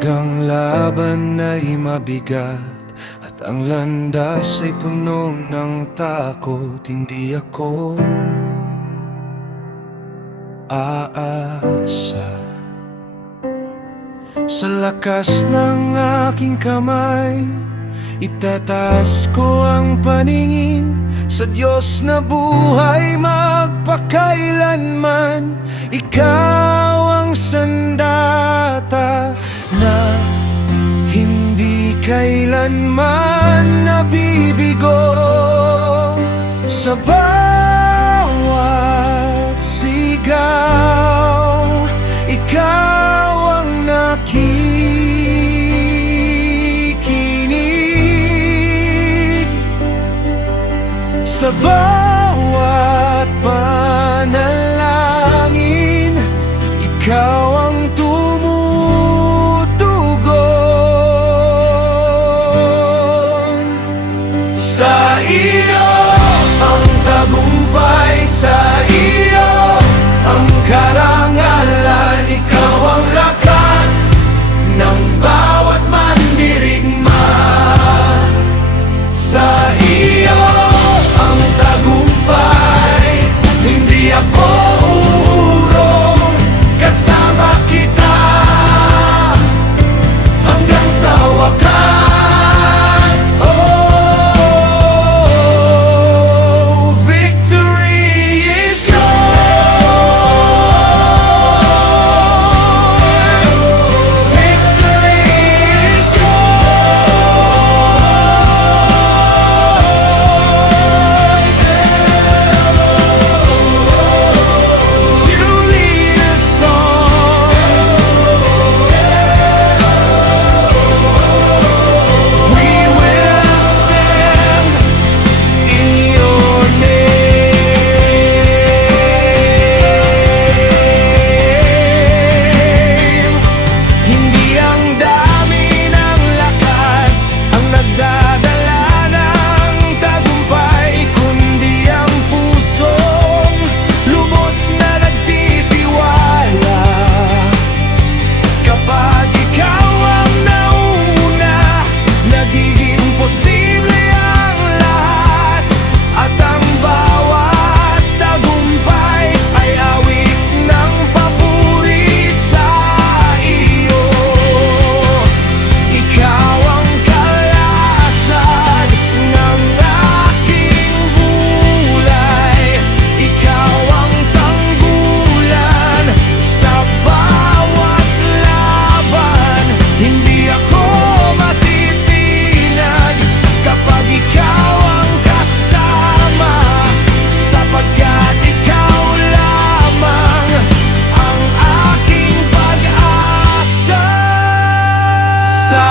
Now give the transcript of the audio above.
Kapag ang laban ay mabigat at ang landas ay puno ng takot, hindi ako aasa. Sa lakas ng aking kamay, itataas ko ang paningin sa Diyos na buhay magpakailanman. Ikaw ang sandata na hindi kailanman nabibigo. Sa bawat sigaw, ikaw ang nakikinig. Sa bawat panalangin, ikaw ang tumutugon. Sa iyo ang tagumpay, sa iyo ang karangalan. Ikaw ang lakas ng bawat mandirigma. Sa iyo ang tagumpay, hindi ako uurong. Kasama kita hanggang sa wakas. Oh, victory is yours. Victory is yours. You lead us on. We will stand in your name. Hindi ang dami ng lakas ang nagdadala ng tagumpay, kundi ang pusong lubos na nagtitiwala. Kapag ikaw ang nauna, nagiging posible ang lahat. At ang bawat tagumpay ay awit ng papuri sa iyo. Ikaw ang kalasag ng aking buhay. Ikaw ang tanggulan sa bawat laban. Hindi ako matitinag kapag ikaw ang kasama, sapagkat ikaw lamang ang aking pag-asa. Sa